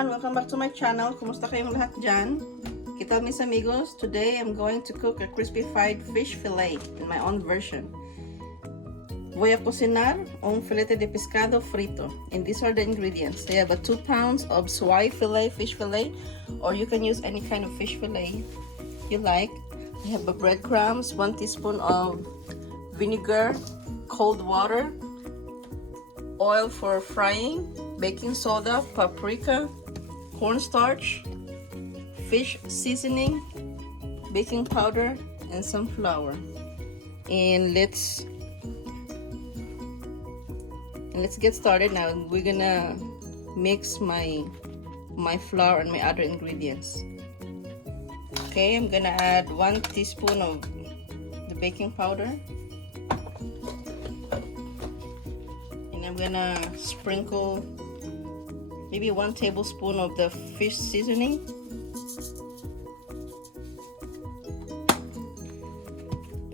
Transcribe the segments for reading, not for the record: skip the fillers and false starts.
everyone! Welcome back to my channel. Kumusta kayong lahat dyan? Kita mis amigos, today I'm going to cook a crispy fried fish fillet in my own version. Voy a cocinar un filete de pescado frito. And these are the ingredients. They have a 2 pounds of swai fillet, fish fillet, or you can use any kind of fish fillet you like. I have a breadcrumbs, 1 teaspoon of vinegar, cold water, oil for frying, baking soda, paprika, cornstarch, fish seasoning, baking powder, and some flour. And let's get started now. We're gonna mix my flour and my other ingredients. Okay, I'm gonna add 1 teaspoon of the baking powder. I'm gonna sprinkle maybe 1 tablespoon of the fish seasoning.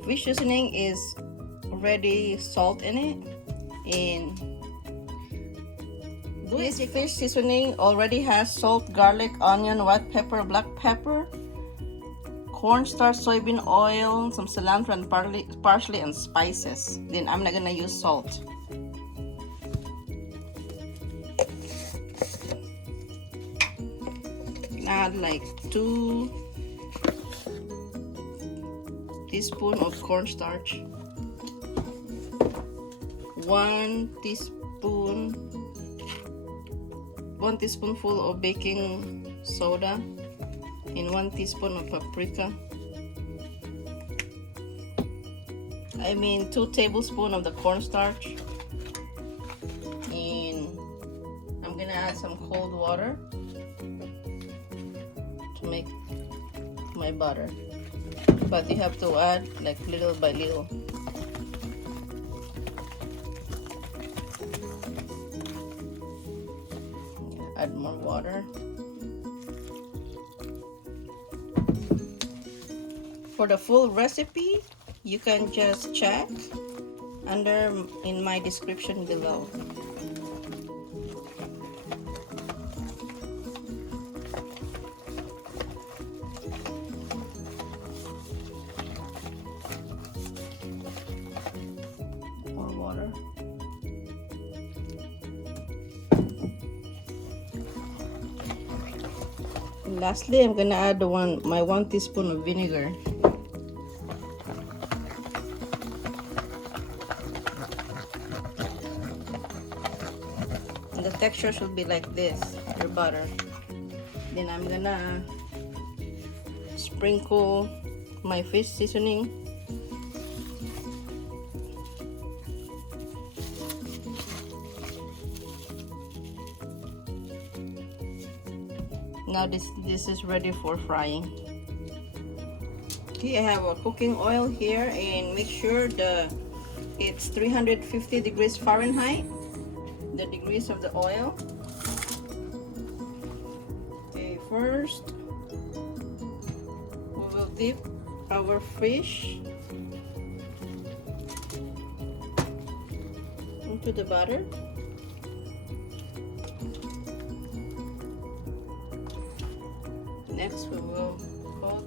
Fish seasoning is already salt in it, and this fish seasoning already has salt, garlic, onion, white pepper, black pepper, cornstarch, soybean oil, some cilantro, and parsley and spices. Then I'm not gonna use salt. Add like 2 teaspoons of cornstarch, 1 teaspoonful of baking soda, and 1 teaspoon of paprika. 2 tablespoons of the cornstarch, and I'm gonna add some cold water to make my butter, but you have to add like little by little. Add more water. For the full recipe, you can just check in my description below. Lastly, I'm gonna add my 1 teaspoon of vinegar. And the texture should be like this, your butter. Then I'm gonna sprinkle my fish seasoning. Now this is ready for frying. Okay, I have a cooking oil here, and make sure it's 350 degrees Fahrenheit, the degrees of the oil. Okay, first we will dip our fish into the butter. Next, we will coat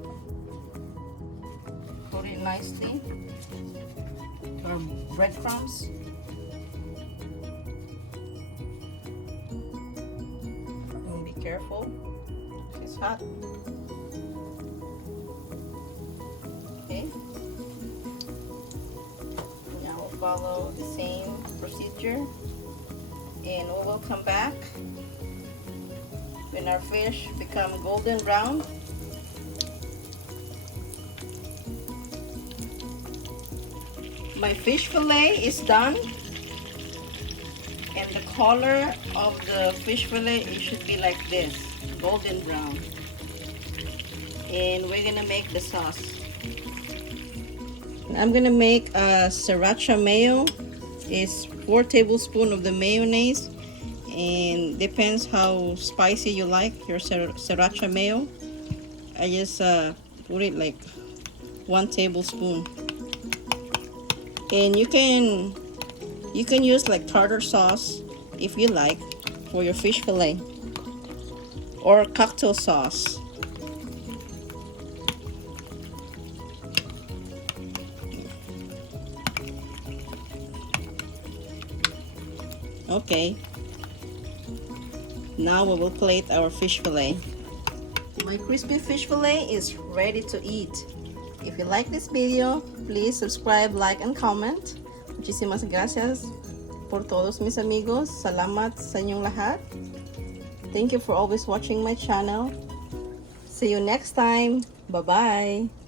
it nicely with our breadcrumbs. And be careful, it's hot. Okay. Now we'll follow the same procedure, and we will come back when our fish become golden brown. My fish fillet is done, and the color of the fish fillet, it should be like this, golden brown. And we're gonna make the sauce. I'm gonna make a sriracha mayo. It's 4 tablespoons of the mayonnaise, and depends how spicy you like your sriracha mayo. I just put it like 1 tablespoon, and you can use like tartar sauce if you like for your fish fillet. or cocktail sauce. Okay, now we will plate our fish fillet. My crispy fish fillet is ready to eat. If you like this video, please subscribe, like, and comment. Muchísimas gracias por todos mis amigos. Salamat sa inyong lahat. Thank you for always watching my channel. See you next time. Bye-bye.